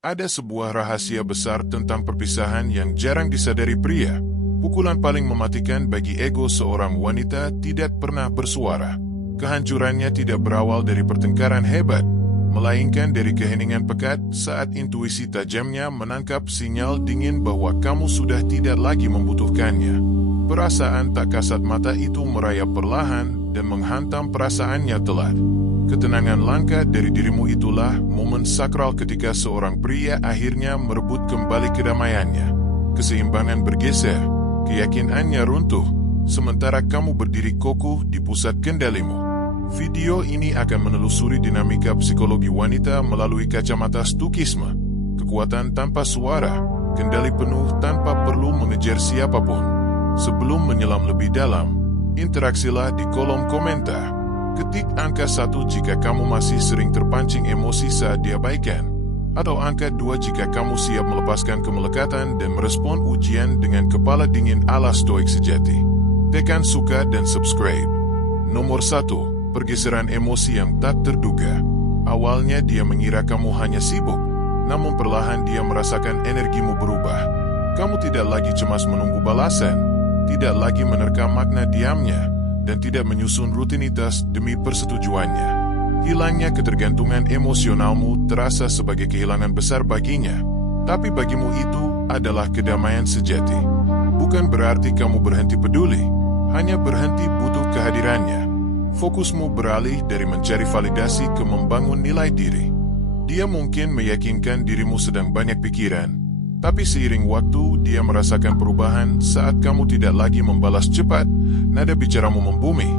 Ada sebuah rahasia besar tentang perpisahan yang jarang disadari pria. Pukulan paling mematikan bagi ego seorang wanita tidak pernah bersuara. Kehancurannya tidak berawal dari pertengkaran hebat, melainkan dari keheningan pekat saat intuisi tajamnya menangkap sinyal dingin bahwa kamu sudah tidak lagi membutuhkannya. Perasaan tak kasat mata itu merayap perlahan dan menghantam perasaannya telat. Ketenangan langka dari dirimu itulah momen sakral ketika seorang pria akhirnya merebut kembali kedamaiannya. Keseimbangan bergeser, keyakinannya runtuh, sementara kamu berdiri kokoh di pusat kendalimu. Video ini akan menelusuri dinamika psikologi wanita melalui kacamata stukisme, kekuatan tanpa suara, kendali penuh tanpa perlu mengejar siapapun. Sebelum menyelam lebih dalam, interaksilah di kolom komentar. Ketik angka 1 jika kamu masih sering terpancing emosi saat diabaikan, atau angka 2 jika kamu siap melepaskan kemelekatan dan merespon ujian dengan kepala dingin ala stoik sejati. Tekan suka dan subscribe. Nomor 1. Pergeseran emosi yang tak terduga. Awalnya dia mengira kamu hanya sibuk, namun perlahan dia merasakan energimu berubah. Kamu tidak lagi cemas menunggu balasan, tidak lagi menerka makna diamnya, dan tidak menyusun rutinitas demi persetujuannya. Hilangnya ketergantungan emosionalmu terasa sebagai kehilangan besar baginya, tapi bagimu itu adalah kedamaian sejati. Bukan berarti kamu berhenti peduli, hanya berhenti butuh kehadirannya. Fokusmu beralih dari mencari validasi ke membangun nilai diri. Dia mungkin meyakinkan dirimu sedang banyak pikiran, tapi seiring waktu dia merasakan perubahan saat kamu tidak lagi membalas cepat, nada bicaramu membumi,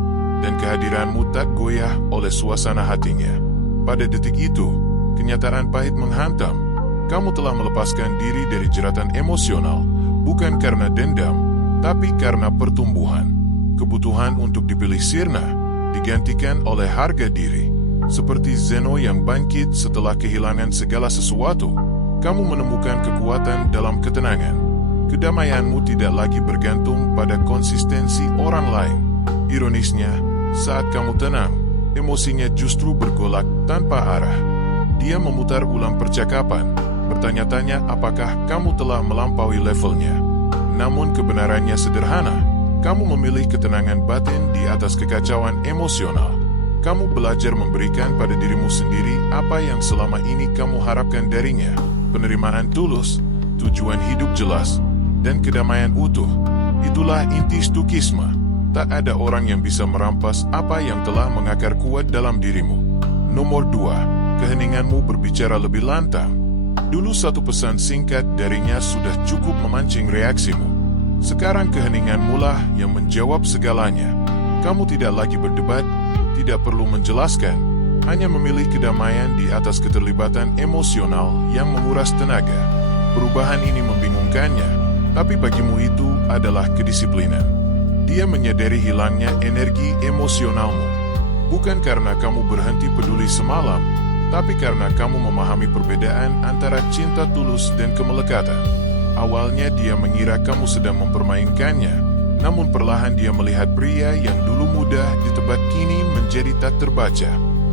dan kehadiranmu tak goyah oleh suasana hatinya. Pada detik itu, kenyataan pahit menghantam. Kamu telah melepaskan diri dari jeratan emosional, bukan karena dendam, tapi karena pertumbuhan. Kebutuhan untuk dipilih sirna digantikan oleh harga diri. Seperti Zeno yang bangkit setelah kehilangan segala sesuatu, kamu menemukan kekuatan dalam ketenangan. Kedamaianmu tidak lagi bergantung pada konsistensi orang lain. Ironisnya, saat kamu tenang, emosinya justru bergolak tanpa arah. Dia memutar ulang percakapan, bertanya-tanya apakah kamu telah melampaui levelnya. Namun kebenarannya sederhana. Kamu memilih ketenangan batin di atas kekacauan emosional. Kamu belajar memberikan pada dirimu sendiri apa yang selama ini kamu harapkan darinya. Penerimaan tulus, tujuan hidup jelas, dan kedamaian utuh. Itulah inti stukisme. Tak ada orang yang bisa merampas apa yang telah mengakar kuat dalam dirimu. Nomor 2. Keheninganmu berbicara lebih lantang. Dulu satu pesan singkat darinya sudah cukup memancing reaksimu. Sekarang keheninganmu lah yang menjawab segalanya. Kamu tidak lagi berdebat, tidak perlu menjelaskan, hanya memilih kedamaian di atas keterlibatan emosional yang menguras tenaga. Perubahan ini membingungkannya, tapi bagimu itu adalah kedisiplinan. Dia menyadari hilangnya energi emosionalmu, bukan karena kamu berhenti peduli semalam, tapi karena kamu memahami perbedaan antara cinta tulus dan kemelekatan. Awalnya dia mengira kamu sedang mempermainkannya, namun perlahan dia melihat pria yang dulu mudah ditebak kini menjadi tak terbaca.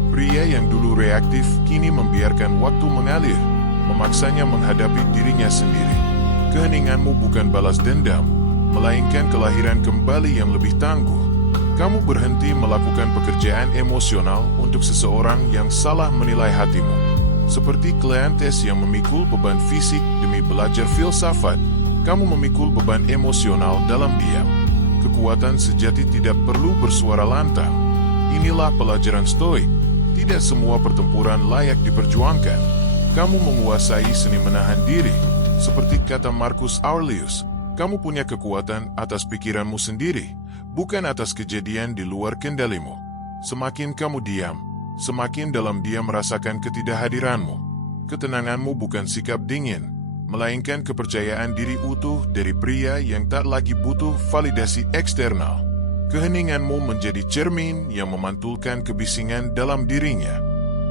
Pria yang dulu reaktif kini membiarkan waktu mengalir, memaksanya menghadapi dirinya sendiri. Keheninganmu bukan balas dendam, melainkan kelahiran kembali yang lebih tangguh. Kamu berhenti melakukan pekerjaan emosional untuk seseorang yang salah menilai hatimu. Seperti Kleantes yang memikul beban fisik demi belajar filsafat, kamu memikul beban emosional dalam diam. Kekuatan sejati tidak perlu bersuara lantang. Inilah pelajaran stoik. Tidak semua pertempuran layak diperjuangkan. Kamu menguasai seni menahan diri. Seperti kata Marcus Aurelius, kamu punya kekuatan atas pikiranmu sendiri, bukan atas kejadian di luar kendalimu. Semakin kamu diam, semakin dalam dia merasakan ketidakhadiranmu. Ketenanganmu bukan sikap dingin, melainkan kepercayaan diri utuh dari pria yang tak lagi butuh validasi eksternal. Keheninganmu menjadi cermin yang memantulkan kebisingan dalam dirinya.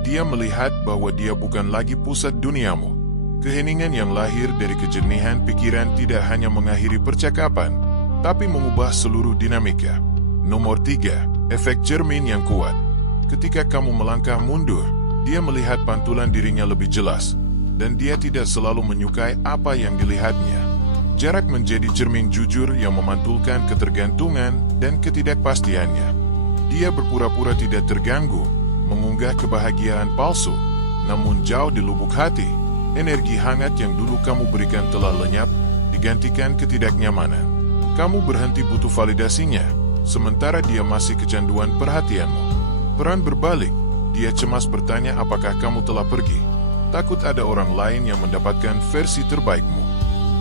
Dia melihat bahwa dia bukan lagi pusat duniamu. Keheningan yang lahir dari kejernihan pikiran tidak hanya mengakhiri percakapan, tapi mengubah seluruh dinamika. Nomor 3. Efek cermin yang kuat. Ketika kamu melangkah mundur, dia melihat pantulan dirinya lebih jelas. dan dia tidak selalu menyukai apa yang dilihatnya. Jarak menjadi cermin jujur yang memantulkan ketergantungan dan ketidakpastiannya. Dia berpura-pura tidak terganggu, mengunggah kebahagiaan palsu, namun jauh di lubuk hati, energi hangat yang dulu kamu berikan telah lenyap, digantikan ketidaknyamanan. Kamu berhenti butuh validasinya, sementara dia masih kecanduan perhatianmu. Peran berbalik, dia cemas bertanya apakah kamu telah pergi. Takut ada orang lain yang mendapatkan versi terbaikmu.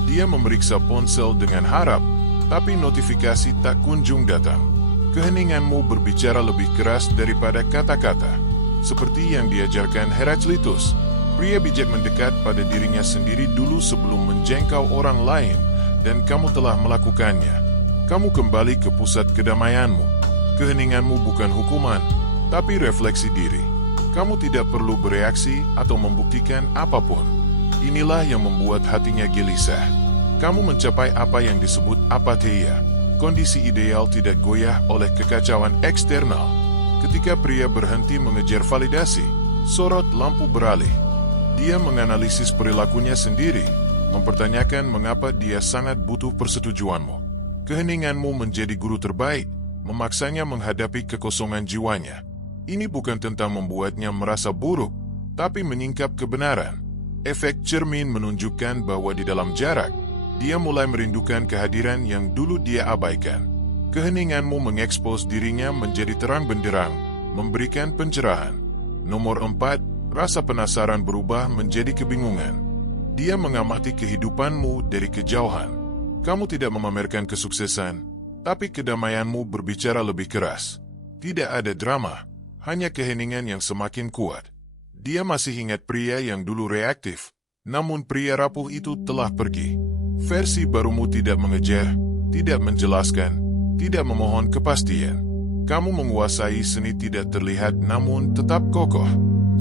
Dia memeriksa ponsel dengan harap, tapi notifikasi tak kunjung datang. Keheninganmu berbicara lebih keras daripada kata-kata. Seperti yang diajarkan Heraklitus, pria bijak mendekat pada dirinya sendiri dulu sebelum menjangkau orang lain, dan kamu telah melakukannya. Kamu kembali ke pusat kedamaianmu. Keheninganmu bukan hukuman, tapi refleksi diri. Kamu tidak perlu bereaksi atau membuktikan apapun. Inilah yang membuat hatinya gelisah. Kamu mencapai apa yang disebut apatheia. Kondisi ideal tidak goyah oleh kekacauan eksternal. Ketika pria berhenti mengejar validasi, sorot lampu beralih. Dia menganalisis perilakunya sendiri, mempertanyakan mengapa dia sangat butuh persetujuanmu. Keheninganmu menjadi guru terbaik, memaksanya menghadapi kekosongan jiwanya. Ini bukan tentang membuatnya merasa buruk, tapi menyingkap kebenaran. Efek cermin menunjukkan bahwa di dalam jarak, dia mulai merindukan kehadiran yang dulu dia abaikan. Keheninganmu mengekspos dirinya menjadi terang benderang, memberikan pencerahan. Nomor 4, rasa penasaran berubah menjadi kebingungan. Dia mengamati kehidupanmu dari kejauhan. Kamu tidak memamerkan kesuksesan, tapi kedamaianmu berbicara lebih keras. Tidak ada drama, hanya keheningan yang semakin kuat. Dia masih ingat pria yang dulu reaktif, namun pria rapuh itu telah pergi. Versi barumu tidak mengejar, tidak menjelaskan, tidak memohon kepastian. Kamu menguasai seni tidak terlihat namun tetap kokoh.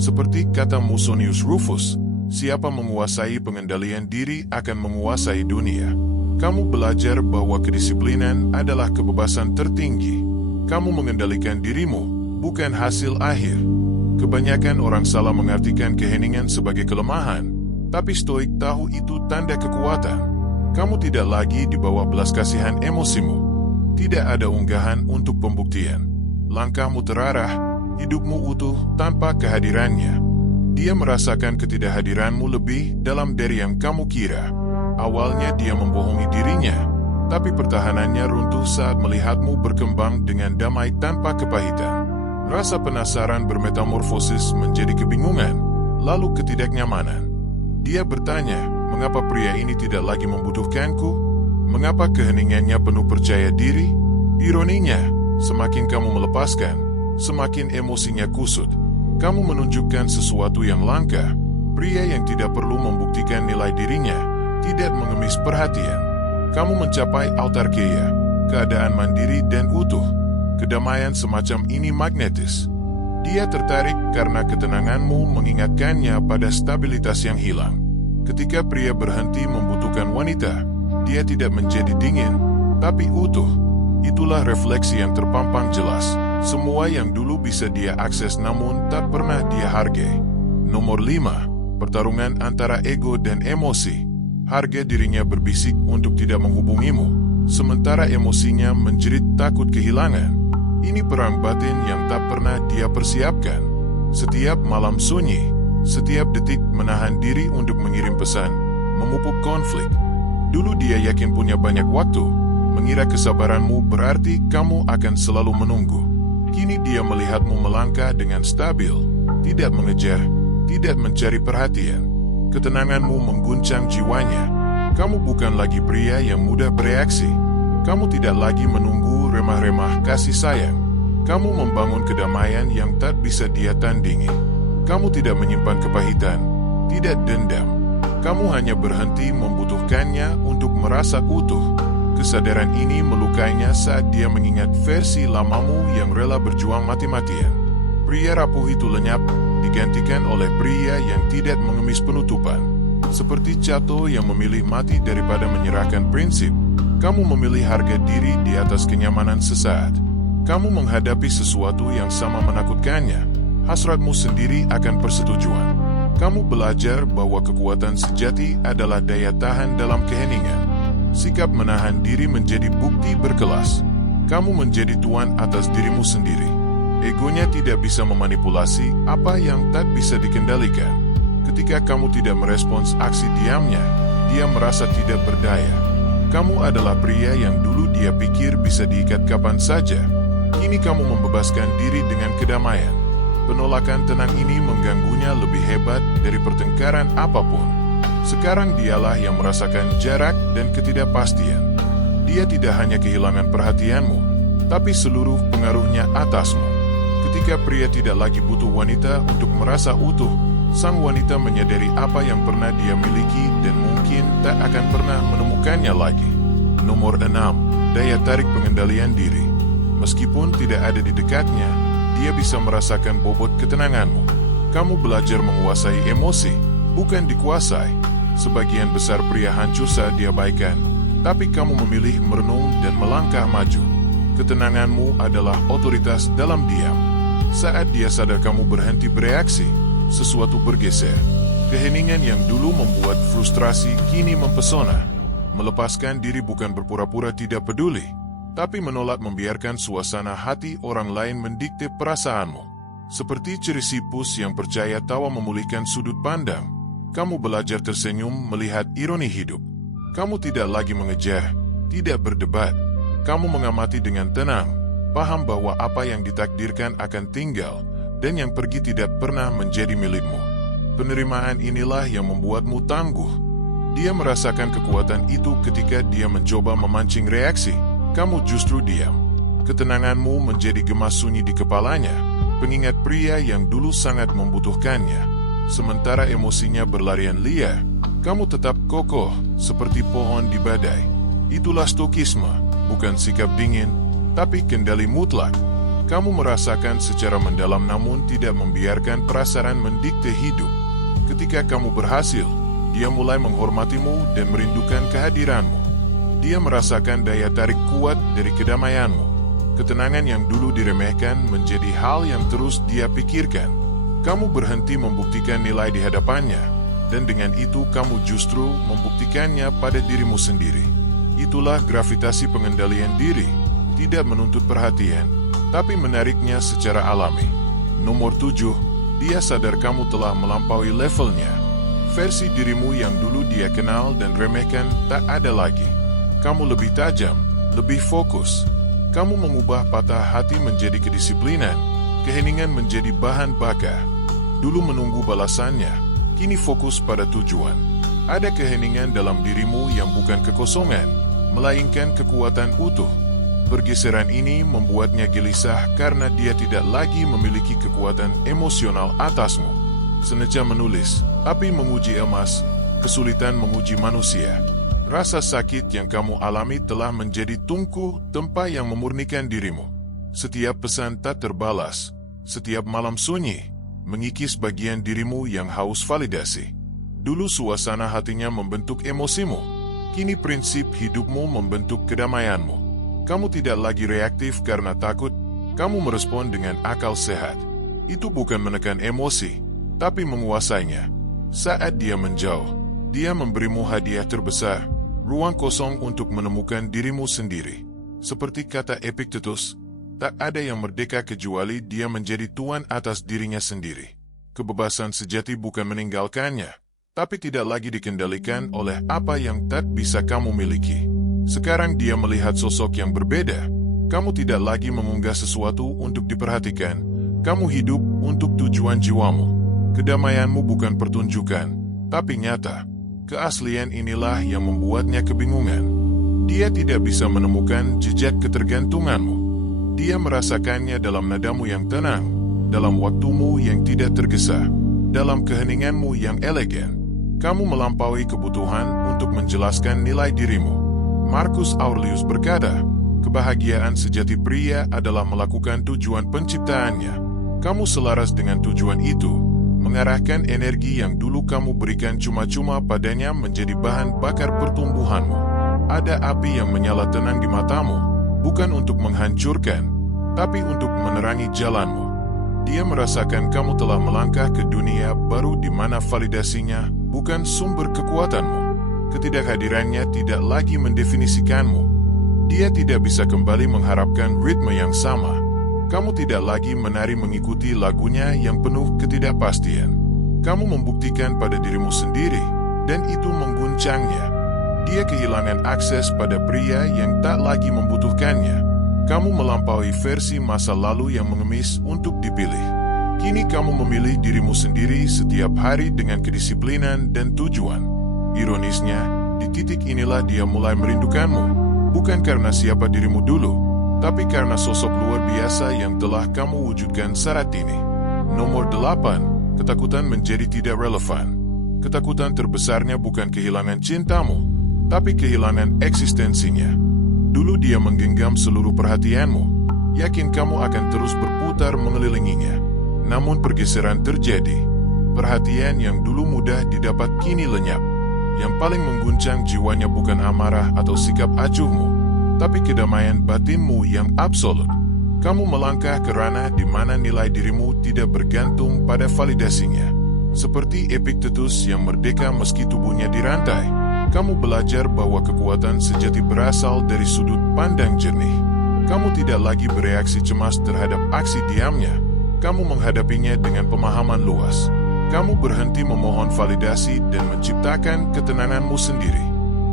Seperti kata Musonius Rufus, siapa menguasai pengendalian diri akan menguasai dunia. Kamu belajar bahwa kedisiplinan adalah kebebasan tertinggi. Kamu mengendalikan dirimu, bukan hasil akhir. Kebanyakan orang salah mengartikan keheningan sebagai kelemahan, tapi Stoik tahu itu tanda kekuatan. Kamu tidak lagi di bawah belas kasihan emosimu. Tidak ada unggahan untuk pembuktian. Langkahmu terarah, hidupmu utuh tanpa kehadirannya. Dia merasakan ketidakhadiranmu lebih dalam dari yang kamu kira. Awalnya dia membohongi dirinya, tapi pertahanannya runtuh saat melihatmu berkembang dengan damai tanpa kepahitan. Rasa penasaran bermetamorfosis menjadi kebingungan, lalu ketidaknyamanan. Dia bertanya, mengapa pria ini tidak lagi membutuhkanku? Mengapa keheningannya penuh percaya diri? Ironinya, semakin kamu melepaskan, semakin emosinya kusut. Kamu menunjukkan sesuatu yang langka. Pria yang tidak perlu membuktikan nilai dirinya, tidak mengemis perhatian. Kamu mencapai autarkeia, keadaan mandiri dan utuh. Kedamaian semacam ini magnetis. Dia tertarik karena ketenanganmu mengingatkannya pada stabilitas yang hilang. Ketika pria berhenti membutuhkan wanita, dia tidak menjadi dingin, tapi utuh. Itulah refleksi yang terpampang jelas. Semua yang dulu bisa dia akses namun tak pernah dia hargai. Nomor 5, pertarungan antara ego dan emosi. Harga dirinya berbisik untuk tidak menghubungimu, sementara emosinya menjerit takut kehilangan. Ini perang batin yang tak pernah dia persiapkan. Setiap malam sunyi, setiap detik menahan diri untuk mengirim pesan, memupuk konflik. Dulu dia yakin punya banyak waktu, mengira kesabaranmu berarti kamu akan selalu menunggu. Kini dia melihatmu melangkah dengan stabil, tidak mengejar, tidak mencari perhatian. Ketenanganmu mengguncang jiwanya. Kamu bukan lagi pria yang mudah bereaksi. Kamu tidak lagi menunggu remah-remah kasih sayang. Kamu membangun kedamaian yang tak bisa dia tandingi. Kamu tidak menyimpan kepahitan, tidak dendam. Kamu hanya berhenti membutuhkannya untuk merasa utuh. Kesadaran ini melukainya saat dia mengingat versi lamamu yang rela berjuang mati-matian. Pria rapuh itu lenyap, digantikan oleh pria yang tidak mengemis penutupan. Seperti Cato yang memilih mati daripada menyerahkan prinsip, kamu memilih harga diri di atas kenyamanan sesaat. Kamu menghadapi sesuatu yang sama menakutkannya, hasratmu sendiri akan persetujuan. Kamu belajar bahwa kekuatan sejati adalah daya tahan dalam keheningan. Sikap menahan diri menjadi bukti berkelas. Kamu menjadi tuan atas dirimu sendiri. Egonya tidak bisa memanipulasi apa yang tak bisa dikendalikan. Ketika kamu tidak merespons aksi diamnya, dia merasa tidak berdaya. Kamu adalah pria yang dulu dia pikir bisa diikat kapan saja. Kini kamu membebaskan diri dengan kedamaian. Penolakan tenang ini mengganggunya lebih hebat dari pertengkaran apapun. Sekarang dialah yang merasakan jarak dan ketidakpastian. Dia tidak hanya kehilangan perhatianmu, tapi seluruh pengaruhnya atasmu. Ketika pria tidak lagi butuh wanita untuk merasa utuh, sang wanita menyadari apa yang pernah dia miliki dan mungkin tak akan pernah menemukannya lagi. Nomor 6. Daya tarik pengendalian diri. Meskipun tidak ada di dekatnya, dia bisa merasakan bobot ketenanganmu. Kamu belajar menguasai emosi, bukan dikuasai. Sebagian besar pria hancur saat diabaikan, tapi kamu memilih merenung dan melangkah maju. Ketenanganmu adalah otoritas dalam diam. Saat dia sadar kamu berhenti bereaksi, sesuatu bergeser. Keheningan yang dulu membuat frustrasi kini mempesona. Melepaskan diri bukan berpura-pura tidak peduli, tapi menolak membiarkan suasana hati orang lain mendikte perasaanmu. Seperti ceri sipus yang percaya tawa memulihkan sudut pandang, kamu belajar tersenyum melihat ironi hidup. Kamu tidak lagi mengejar, tidak berdebat. Kamu mengamati dengan tenang, paham bahwa apa yang ditakdirkan akan tinggal, dan yang pergi tidak pernah menjadi milikmu. Penerimaan inilah yang membuatmu tangguh. Dia merasakan kekuatan itu ketika dia mencoba memancing reaksi. Kamu justru diam. Ketenanganmu menjadi gemas sunyi di kepalanya, pengingat pria yang dulu sangat membutuhkannya. Sementara emosinya berlarian liar, kamu tetap kokoh seperti pohon di badai. Itulah stokisme, bukan sikap dingin, tapi kendali mutlak. Kamu merasakan secara mendalam namun tidak membiarkan perasaan mendikte hidup. Ketika kamu berhasil, dia mulai menghormatimu dan merindukan kehadiranmu. Dia merasakan daya tarik kuat dari kedamaianmu. Ketenangan yang dulu diremehkan menjadi hal yang terus dia pikirkan. Kamu berhenti membuktikan nilai di hadapannya, dan dengan itu kamu justru membuktikannya pada dirimu sendiri. Itulah gravitasi pengendalian diri, tidak menuntut perhatian, tapi menariknya secara alami. Nomor 7, dia sadar kamu telah melampaui levelnya. Versi dirimu yang dulu dia kenal dan remehkan tak ada lagi. Kamu lebih tajam, lebih fokus. Kamu mengubah patah hati menjadi kedisiplinan, keheningan menjadi bahan bakar. Dulu menunggu balasannya, kini fokus pada tujuan. Ada keheningan dalam dirimu yang bukan kekosongan, melainkan kekuatan utuh. Pergeseran ini membuatnya gelisah karena dia tidak lagi memiliki kekuatan emosional atasmu. Seneca menulis, api menguji emas, kesulitan menguji manusia. Rasa sakit yang kamu alami telah menjadi tungku tempa yang memurnikan dirimu. Setiap pesan tak terbalas, setiap malam sunyi, mengikis bagian dirimu yang haus validasi. Dulu suasana hatinya membentuk emosimu, kini prinsip hidupmu membentuk kedamaianmu. Kamu tidak lagi reaktif karena takut, kamu merespon dengan akal sehat. Itu bukan menekan emosi, tapi menguasainya. Saat dia menjauh, dia memberimu hadiah terbesar, ruang kosong untuk menemukan dirimu sendiri. Seperti kata Epictetus, tak ada yang merdeka kecuali dia menjadi tuan atas dirinya sendiri. Kebebasan sejati bukan meninggalkannya, tapi tidak lagi dikendalikan oleh apa yang tak bisa kamu miliki. Sekarang dia melihat sosok yang berbeda. Kamu tidak lagi mengunggah sesuatu untuk diperhatikan. Kamu hidup untuk tujuan jiwamu. Kedamaianmu bukan pertunjukan, tapi nyata. Keaslian inilah yang membuatnya kebingungan. Dia tidak bisa menemukan jejak ketergantunganmu. Dia merasakannya dalam nadamu yang tenang, dalam waktumu yang tidak tergesa, dalam keheninganmu yang elegan. Kamu melampaui kebutuhan untuk menjelaskan nilai dirimu. Marcus Aurelius berkata, kebahagiaan sejati pria adalah melakukan tujuan penciptaannya. Kamu selaras dengan tujuan itu, mengarahkan energi yang dulu kamu berikan cuma-cuma padanya menjadi bahan bakar pertumbuhanmu. Ada api yang menyala tenang di matamu, bukan untuk menghancurkan, tapi untuk menerangi jalanmu. Dia merasakan kamu telah melangkah ke dunia baru di mana validasinya bukan sumber kekuatanmu. Ketidakhadirannya tidak lagi mendefinisikanmu. Dia tidak bisa kembali mengharapkan ritme yang sama. Kamu tidak lagi menari mengikuti lagunya yang penuh ketidakpastian. Kamu membuktikan pada dirimu sendiri, dan itu mengguncangnya. Dia kehilangan akses pada pria yang tak lagi membutuhkannya. Kamu melampaui versi masa lalu yang mengemis untuk dipilih. Kini kamu memilih dirimu sendiri setiap hari dengan kedisiplinan dan tujuan. Ironisnya, di titik inilah dia mulai merindukanmu, bukan karena siapa dirimu dulu, tapi karena sosok luar biasa yang telah kamu wujudkan saat ini. Nomor 8, ketakutan menjadi tidak relevan. Ketakutan terbesarnya bukan kehilangan cintamu, tapi kehilangan eksistensinya. Dulu dia menggenggam seluruh perhatianmu, yakin kamu akan terus berputar mengelilinginya. Namun pergeseran terjadi. Perhatian yang dulu mudah didapat kini lenyap. Yang paling mengguncang jiwanya bukan amarah atau sikap acuhmu, tapi kedamaian batinmu yang absolut. Kamu melangkah ke ranah di mana nilai dirimu tidak bergantung pada validasinya. Seperti Epictetus yang merdeka meski tubuhnya dirantai. Kamu belajar bahwa kekuatan sejati berasal dari sudut pandang jernih. Kamu tidak lagi bereaksi cemas terhadap aksi diamnya. Kamu menghadapinya dengan pemahaman luas. Kamu berhenti memohon validasi dan menciptakan ketenanganmu sendiri.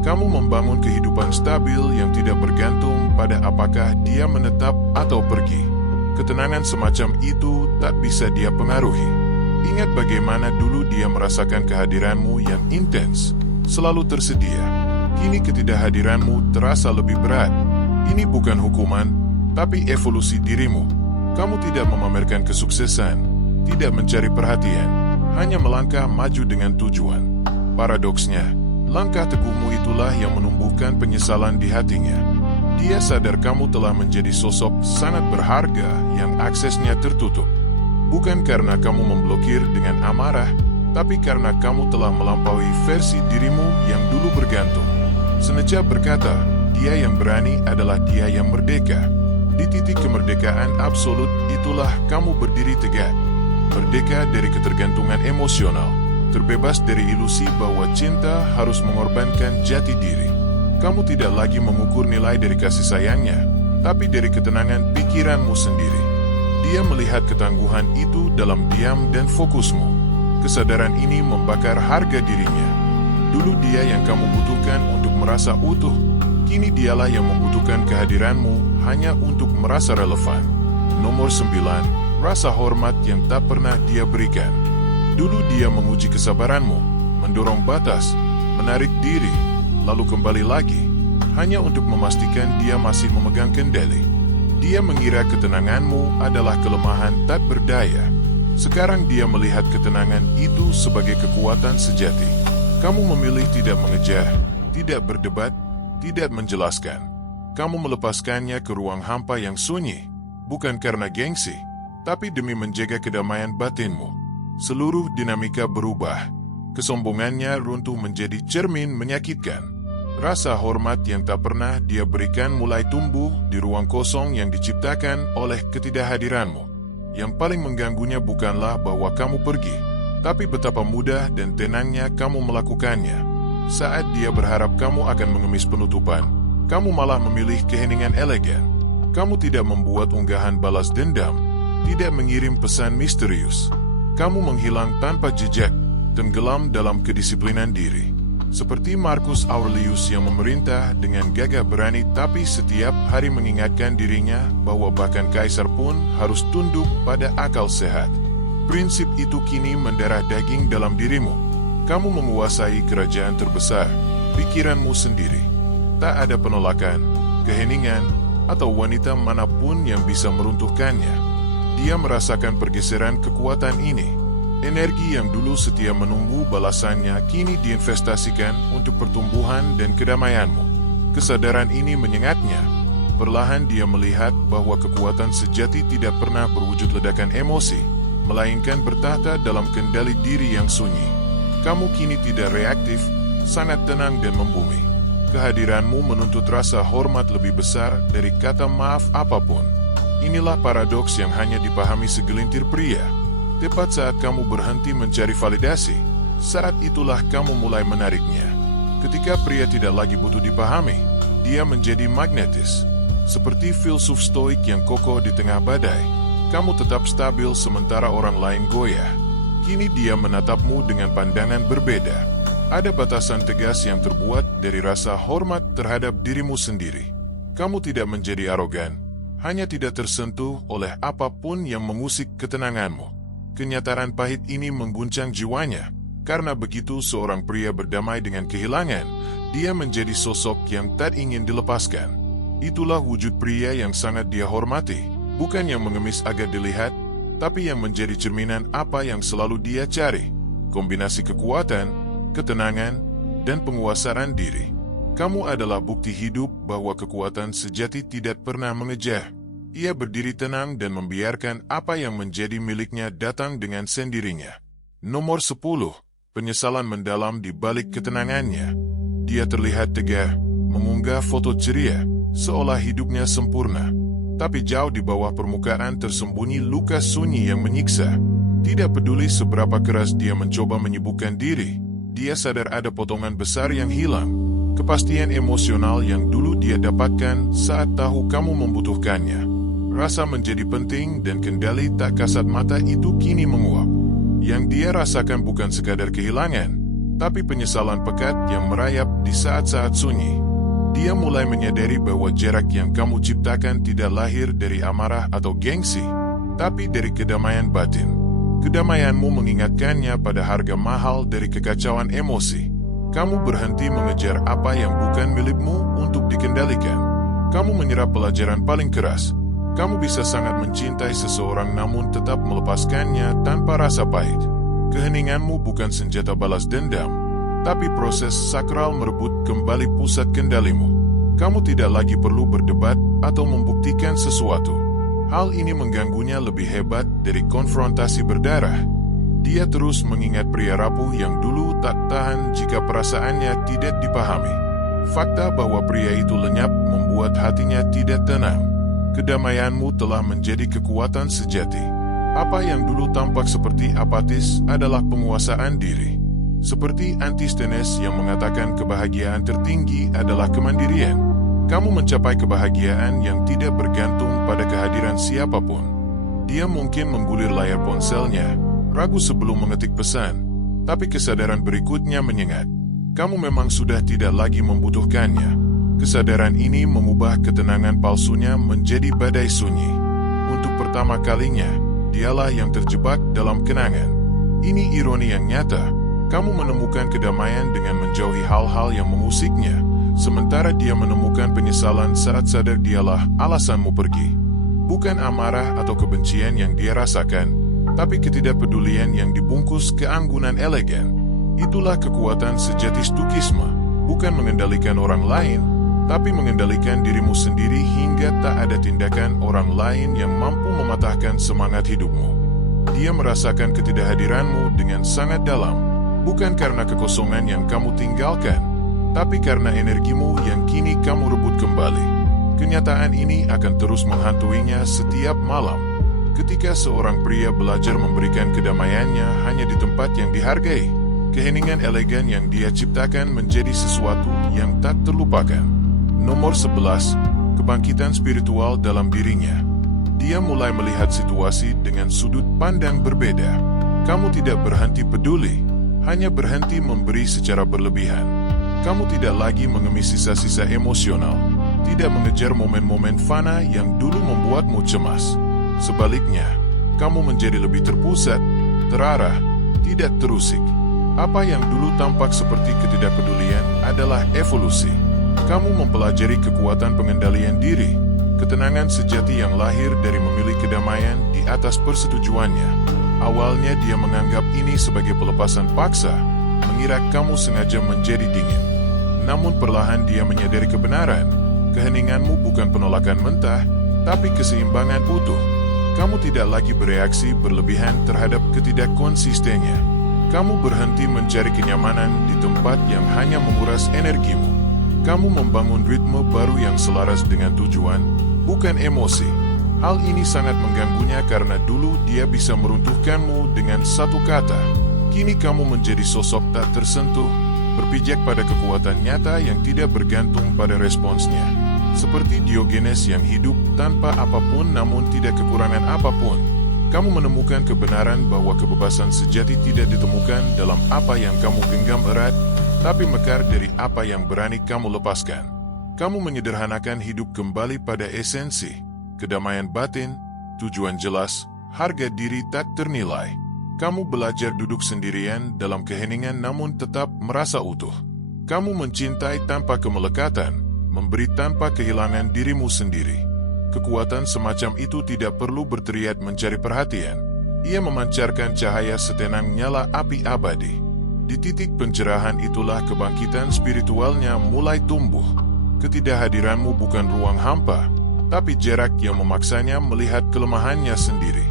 Kamu membangun kehidupan stabil yang tidak bergantung pada apakah dia menetap atau pergi. Ketenangan semacam itu tak bisa dia pengaruhi. Ingat bagaimana dulu dia merasakan kehadiranmu yang intens, selalu tersedia. Kini ketidakhadiranmu terasa lebih berat. Ini bukan hukuman, tapi evolusi dirimu. Kamu tidak memamerkan kesuksesan, tidak mencari perhatian, hanya melangkah maju dengan tujuan. Paradoksnya, langkah teguhmu itulah yang menumbuhkan penyesalan di hatinya. Dia sadar kamu telah menjadi sosok sangat berharga yang aksesnya tertutup. Bukan karena kamu memblokir dengan amarah, tapi karena kamu telah melampaui versi dirimu yang dulu bergantung. Seneca berkata, dia yang berani adalah dia yang merdeka. Di titik kemerdekaan absolut itulah kamu berdiri tegak. Merdeka dari ketergantungan emosional, terbebas dari ilusi bahwa cinta harus mengorbankan jati diri. Kamu tidak lagi mengukur nilai dari kasih sayangnya, tapi dari ketenangan pikiranmu sendiri. Dia melihat ketangguhan itu dalam diam dan fokusmu. Kesadaran ini membakar harga dirinya. Dulu dia yang kamu butuhkan untuk merasa utuh, kini dialah yang membutuhkan kehadiranmu hanya untuk merasa relevan. Nomor 9, rasa hormat yang tak pernah dia berikan. Dulu dia menguji kesabaranmu, mendorong batas, menarik diri, lalu kembali lagi, hanya untuk memastikan dia masih memegang kendali. Dia mengira ketenanganmu adalah kelemahan tak berdaya. Sekarang dia melihat ketenangan itu sebagai kekuatan sejati. Kamu memilih tidak mengejar, tidak berdebat, tidak menjelaskan. Kamu melepaskannya ke ruang hampa yang sunyi, bukan karena gengsi, tapi demi menjaga kedamaian batinmu. Seluruh dinamika berubah. Kesombongannya runtuh menjadi cermin menyakitkan. Rasa hormat yang tak pernah dia berikan mulai tumbuh di ruang kosong yang diciptakan oleh ketidakhadiranmu. Yang paling mengganggunya bukanlah bahwa kamu pergi, tapi betapa mudah dan tenangnya kamu melakukannya. Saat dia berharap kamu akan mengemis penutupan, kamu malah memilih keheningan elegan. Kamu tidak membuat unggahan balas dendam, tidak mengirim pesan misterius. Kamu menghilang tanpa jejak, tenggelam dalam kedisiplinan diri. Seperti Marcus Aurelius yang memerintah dengan gagah berani tapi setiap hari mengingatkan dirinya bahwa bahkan kaisar pun harus tunduk pada akal sehat. Prinsip itu kini mendarah daging dalam dirimu. Kamu menguasai kerajaan terbesar, pikiranmu sendiri. Tak ada penolakan, keheningan, atau wanita manapun yang bisa meruntuhkannya. Dia merasakan pergeseran kekuatan ini. Energi yang dulu setia menunggu balasannya kini diinvestasikan untuk pertumbuhan dan kedamaianmu. Kesadaran ini menyengatnya. Perlahan dia melihat bahwa kekuatan sejati tidak pernah berwujud ledakan emosi, melainkan bertahta dalam kendali diri yang sunyi. Kamu kini tidak reaktif, sangat tenang dan membumi. Kehadiranmu menuntut rasa hormat lebih besar dari kata maaf apapun. Inilah paradoks yang hanya dipahami segelintir pria. Tepat saat kamu berhenti mencari validasi, saat itulah kamu mulai menariknya. Ketika pria tidak lagi butuh dipahami, dia menjadi magnetis. Seperti filsuf stoik yang kokoh di tengah badai, kamu tetap stabil sementara orang lain goyah. Kini dia menatapmu dengan pandangan berbeda. Ada batasan tegas yang terbuat dari rasa hormat terhadap dirimu sendiri. Kamu tidak menjadi arogan, hanya tidak tersentuh oleh apapun yang mengusik ketenanganmu. Kenyataan pahit ini mengguncang jiwanya, karena begitu seorang pria berdamai dengan kehilangan, dia menjadi sosok yang tak ingin dilepaskan. Itulah wujud pria yang sangat dia hormati, bukan yang mengemis agar dilihat, tapi yang menjadi cerminan apa yang selalu dia cari. Kombinasi kekuatan, ketenangan, dan penguasaan diri. Kamu adalah bukti hidup bahwa kekuatan sejati tidak pernah mengejar. Ia berdiri tenang dan membiarkan apa yang menjadi miliknya datang dengan sendirinya. Nomor 10. Penyesalan mendalam di balik ketenangannya. Dia terlihat tegar, mengunggah foto ceria, seolah hidupnya sempurna. Tapi jauh di bawah permukaan tersembunyi luka sunyi yang menyiksa. Tidak peduli seberapa keras dia mencoba menyibukkan diri, dia sadar ada potongan besar yang hilang. Kepastian emosional yang dulu dia dapatkan saat tahu kamu membutuhkannya. Rasa menjadi penting dan kendali tak kasat mata itu kini menguap. Yang dia rasakan bukan sekadar kehilangan, tapi penyesalan pekat yang merayap di saat-saat sunyi. Dia mulai menyadari bahwa jarak yang kamu ciptakan tidak lahir dari amarah atau gengsi, tapi dari kedamaian batin. Kedamaianmu mengingatkannya pada harga mahal dari kekacauan emosi. Kamu berhenti mengejar apa yang bukan milikmu untuk dikendalikan. Kamu menyerap pelajaran paling keras. Kamu bisa sangat mencintai seseorang namun tetap melepaskannya tanpa rasa pahit. Keheninganmu bukan senjata balas dendam, tapi proses sakral merebut kembali pusat kendalimu. Kamu tidak lagi perlu berdebat atau membuktikan sesuatu. Hal ini mengganggunya lebih hebat dari konfrontasi berdarah. Dia terus mengingat pria rapuh yang dulu tak tahan jika perasaannya tidak dipahami. Fakta bahwa pria itu lenyap membuat hatinya tidak tenang. Kedamaianmu telah menjadi kekuatan sejati. Apa yang dulu tampak seperti apatis adalah penguasaan diri. Seperti Antisthenes yang mengatakan kebahagiaan tertinggi adalah kemandirian. Kamu mencapai kebahagiaan yang tidak bergantung pada kehadiran siapapun. Dia mungkin menggulir layar ponselnya, ragu sebelum mengetik pesan, tapi kesadaran berikutnya menyengat. Kamu memang sudah tidak lagi membutuhkannya. Kesadaran ini mengubah ketenangan palsunya menjadi badai sunyi. Untuk pertama kalinya, dialah yang terjebak dalam kenangan. Ini ironi yang nyata. Kamu menemukan kedamaian dengan menjauhi hal-hal yang mengusiknya, sementara dia menemukan penyesalan saat sadar dialah alasanmu pergi. Bukan amarah atau kebencian yang dia rasakan, tapi ketidakpedulian yang dibungkus keanggunan elegan. Itulah kekuatan sejati Stoikisme, bukan mengendalikan orang lain, tapi mengendalikan dirimu sendiri hingga tak ada tindakan orang lain yang mampu mematahkan semangat hidupmu. Dia merasakan ketidakhadiranmu dengan sangat dalam, bukan karena kekosongan yang kamu tinggalkan, tapi karena energimu yang kini kamu rebut kembali. Kenyataan ini akan terus menghantuinya setiap malam. Ketika seorang pria belajar memberikan kedamaiannya hanya di tempat yang dihargai, keheningan elegan yang dia ciptakan menjadi sesuatu yang tak terlupakan. Nomor 11. Kebangkitan spiritual dalam dirinya. Dia mulai melihat situasi dengan sudut pandang berbeda. Kamu tidak berhenti peduli, hanya berhenti memberi secara berlebihan. Kamu tidak lagi mengemis sisa-sisa emosional, tidak mengejar momen-momen fana yang dulu membuatmu cemas. Sebaliknya, kamu menjadi lebih terpusat, terarah, tidak terusik. Apa yang dulu tampak seperti ketidakpedulian adalah evolusi. Kamu mempelajari kekuatan pengendalian diri, ketenangan sejati yang lahir dari memilih kedamaian di atas persetujuannya. Awalnya dia menganggap ini sebagai pelepasan paksa, mengira kamu sengaja menjadi dingin. Namun perlahan dia menyadari kebenaran, keheninganmu bukan penolakan mentah, tapi keseimbangan utuh. Kamu tidak lagi bereaksi berlebihan terhadap ketidakkonsistennya. Kamu berhenti mencari kenyamanan di tempat yang hanya menguras energimu. Kamu membangun ritme baru yang selaras dengan tujuan, bukan emosi. Hal ini sangat mengganggunya karena dulu dia bisa meruntuhkanmu dengan satu kata. Kini kamu menjadi sosok tak tersentuh, berpijak pada kekuatan nyata yang tidak bergantung pada responsnya. Seperti Diogenes yang hidup tanpa apapun namun tidak kekurangan apapun. Kamu menemukan kebenaran bahwa kebebasan sejati tidak ditemukan dalam apa yang kamu genggam erat, tapi mekar dari apa yang berani kamu lepaskan. Kamu menyederhanakan hidup kembali pada esensi, kedamaian batin, tujuan jelas, harga diri tak ternilai. Kamu belajar duduk sendirian dalam keheningan namun tetap merasa utuh. Kamu mencintai tanpa kemelekatan, memberi tanpa kehilangan dirimu sendiri. Kekuatan semacam itu tidak perlu berteriak mencari perhatian. Ia memancarkan cahaya setenang nyala api abadi. Di titik pencerahan itulah kebangkitan spiritualnya mulai tumbuh. Ketidakhadiranmu bukan ruang hampa, tapi jarak yang memaksanya melihat kelemahannya sendiri.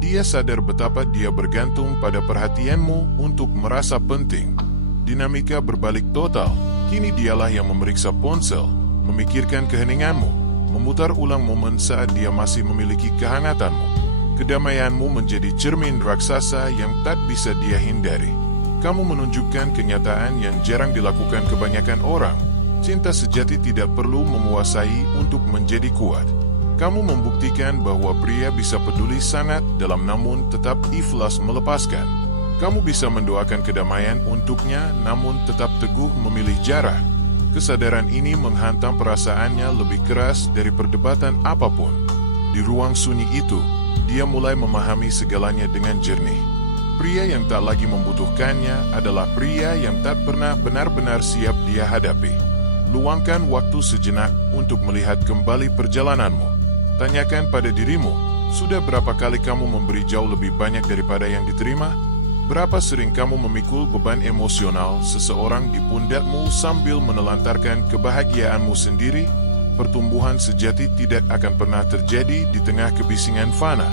Dia sadar betapa dia bergantung pada perhatianmu untuk merasa penting. Dinamika berbalik total. Kini dialah yang memeriksa ponsel, memikirkan keheninganmu, memutar ulang momen saat dia masih memiliki kehangatanmu. Kedamaianmu menjadi cermin raksasa yang tak bisa dia hindari. Kamu menunjukkan kenyataan yang jarang dilakukan kebanyakan orang. Cinta sejati tidak perlu memuasai untuk menjadi kuat. Kamu membuktikan bahwa pria bisa peduli sangat dalam namun tetap ikhlas melepaskan. Kamu bisa mendoakan kedamaian untuknya namun tetap teguh memilih jarak. Kesadaran ini menghantam perasaannya lebih keras dari perdebatan apapun. Di ruang sunyi itu, dia mulai memahami segalanya dengan jernih. Pria yang tak lagi membutuhkannya adalah pria yang tak pernah benar-benar siap dia hadapi. Luangkan waktu sejenak untuk melihat kembali perjalananmu. Tanyakan pada dirimu, sudah berapa kali kamu memberi jauh lebih banyak daripada yang diterima? Berapa sering kamu memikul beban emosional seseorang di pundakmu sambil menelantarkan kebahagiaanmu sendiri? Pertumbuhan sejati tidak akan pernah terjadi di tengah kebisingan fana.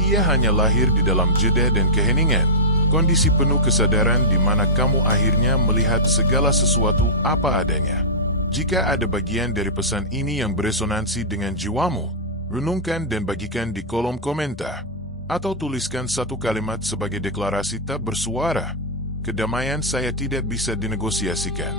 Ia hanya lahir di dalam jeda dan keheningan, kondisi penuh kesadaran di mana kamu akhirnya melihat segala sesuatu apa adanya. Jika ada bagian dari pesan ini yang beresonansi dengan jiwamu, renungkan dan bagikan di kolom komentar. Atau tuliskan satu kalimat sebagai deklarasi tak bersuara. Kedamaian saya tidak bisa dinegosiasikan.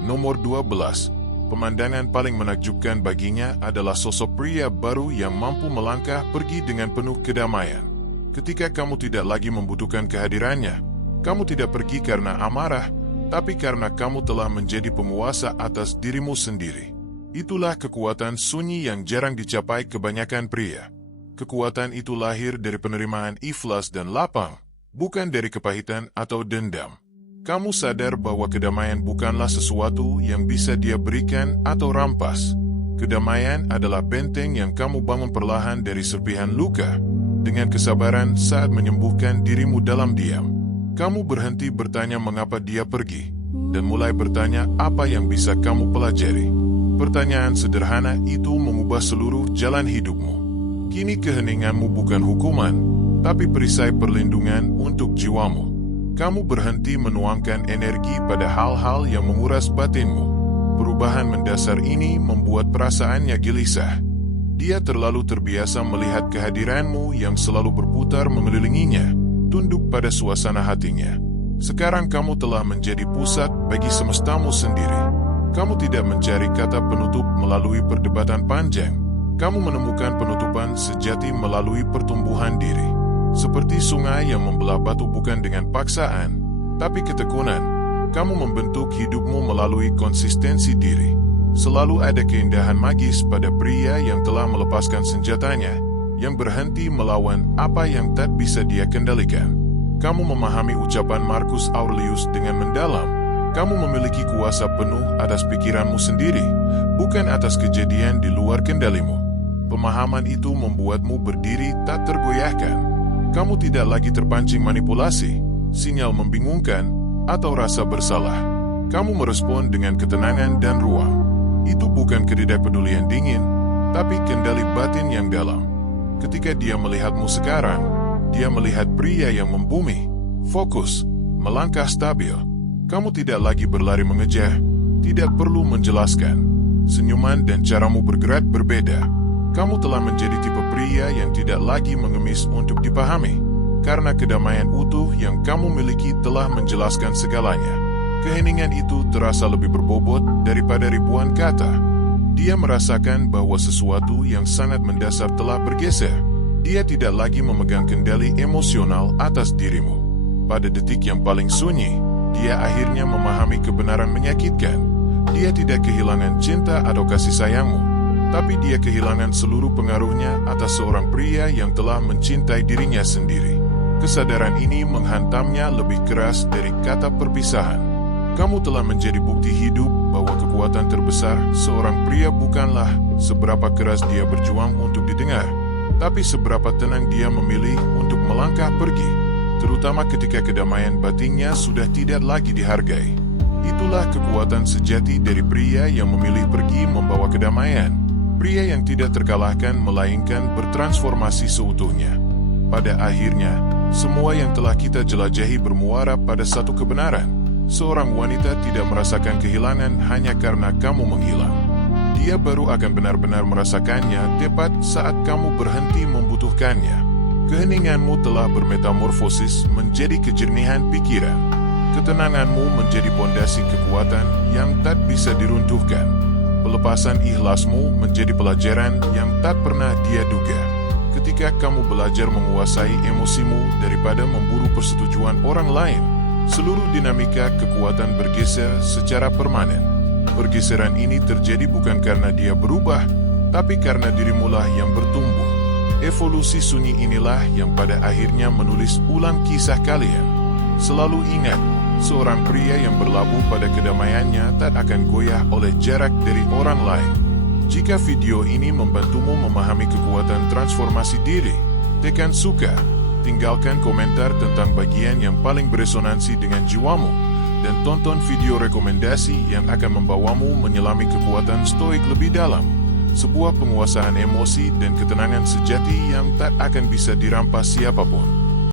Nomor 12. Pemandangan paling menakjubkan baginya adalah sosok pria baru yang mampu melangkah pergi dengan penuh kedamaian. Ketika kamu tidak lagi membutuhkan kehadirannya, kamu tidak pergi karena amarah, tapi karena kamu telah menjadi penguasa atas dirimu sendiri. Itulah kekuatan sunyi yang jarang dicapai kebanyakan pria. Kekuatan itu lahir dari penerimaan ikhlas dan lapang, bukan dari kepahitan atau dendam. Kamu sadar bahwa kedamaian bukanlah sesuatu yang bisa dia berikan atau rampas. Kedamaian adalah benteng yang kamu bangun perlahan dari serpihan luka, dengan kesabaran saat menyembuhkan dirimu dalam diam. Kamu berhenti bertanya mengapa dia pergi, dan mulai bertanya apa yang bisa kamu pelajari. Pertanyaan sederhana itu mengubah seluruh jalan hidupmu. Kini keheninganmu bukan hukuman, tapi perisai perlindungan untuk jiwamu. Kamu berhenti menuangkan energi pada hal-hal yang menguras batinmu. Perubahan mendasar ini membuat perasaannya gelisah. Dia terlalu terbiasa melihat kehadiranmu yang selalu berputar mengelilinginya, tunduk pada suasana hatinya. Sekarang kamu telah menjadi pusat bagi semestamu sendiri. Kamu tidak mencari kata penutup melalui perdebatan panjang. Kamu menemukan penutupan sejati melalui pertumbuhan diri. Seperti sungai yang membelah batu bukan dengan paksaan, tapi ketekunan. Kamu membentuk hidupmu melalui konsistensi diri. Selalu ada keindahan magis pada pria yang telah melepaskan senjatanya, yang berhenti melawan apa yang tak bisa dia kendalikan. Kamu memahami ucapan Marcus Aurelius dengan mendalam. Kamu memiliki kuasa penuh atas pikiranmu sendiri, bukan atas kejadian di luar kendalimu. Pemahaman itu membuatmu berdiri tak tergoyahkan. Kamu tidak lagi terpancing manipulasi, sinyal membingungkan, atau rasa bersalah. Kamu merespon dengan ketenangan dan ruang. Itu bukan ketidakpedulian dingin, tapi kendali batin yang dalam. Ketika dia melihatmu sekarang, dia melihat pria yang membumi, fokus, melangkah stabil. Kamu tidak lagi berlari mengejar, tidak perlu menjelaskan. Senyuman dan caramu bergerak berbeda. Kamu telah menjadi tipe pria yang tidak lagi mengemis untuk dipahami, karena kedamaian utuh yang kamu miliki telah menjelaskan segalanya. Keheningan itu terasa lebih berbobot daripada ribuan kata. Dia merasakan bahwa sesuatu yang sangat mendasar telah bergeser. Dia tidak lagi memegang kendali emosional atas dirimu. Pada detik yang paling sunyi, dia akhirnya memahami kebenaran menyakitkan. Dia tidak kehilangan cinta atau kasih sayangmu, tapi dia kehilangan seluruh pengaruhnya atas seorang pria yang telah mencintai dirinya sendiri. Kesadaran ini menghantamnya lebih keras dari kata perpisahan. Kamu telah menjadi bukti hidup bahwa kekuatan terbesar seorang pria bukanlah seberapa keras dia berjuang untuk didengar, tapi seberapa tenang dia memilih untuk melangkah pergi, terutama ketika kedamaian batinnya sudah tidak lagi dihargai. Itulah kekuatan sejati dari pria yang memilih pergi membawa kedamaian. Pria yang tidak terkalahkan melainkan bertransformasi seutuhnya. Pada akhirnya, semua yang telah kita jelajahi bermuara pada satu kebenaran. Seorang wanita tidak merasakan kehilangan hanya karena kamu menghilang. Dia baru akan benar-benar merasakannya tepat saat kamu berhenti membutuhkannya. Keheninganmu telah bermetamorfosis menjadi kejernihan pikiran. Ketenanganmu menjadi pondasi kekuatan yang tak bisa diruntuhkan. Pelepasan ikhlasmu menjadi pelajaran yang tak pernah dia duga. Ketika kamu belajar menguasai emosimu daripada memburu persetujuan orang lain, seluruh dinamika kekuatan bergeser secara permanen. Pergeseran ini terjadi bukan karena dia berubah, tapi karena dirimulah yang bertumbuh. Evolusi sunyi inilah yang pada akhirnya menulis ulang kisah kalian. Selalu ingat, seorang pria yang berlabuh pada kedamaiannya tak akan goyah oleh jarak dari orang lain. Jika video ini membantumu memahami kekuatan transformasi diri, tekan suka. Tinggalkan komentar tentang bagian yang paling beresonansi dengan jiwamu, dan tonton video rekomendasi yang akan membawamu menyelami kekuatan stoik lebih dalam, sebuah penguasaan emosi dan ketenangan sejati yang tak akan bisa dirampas siapapun.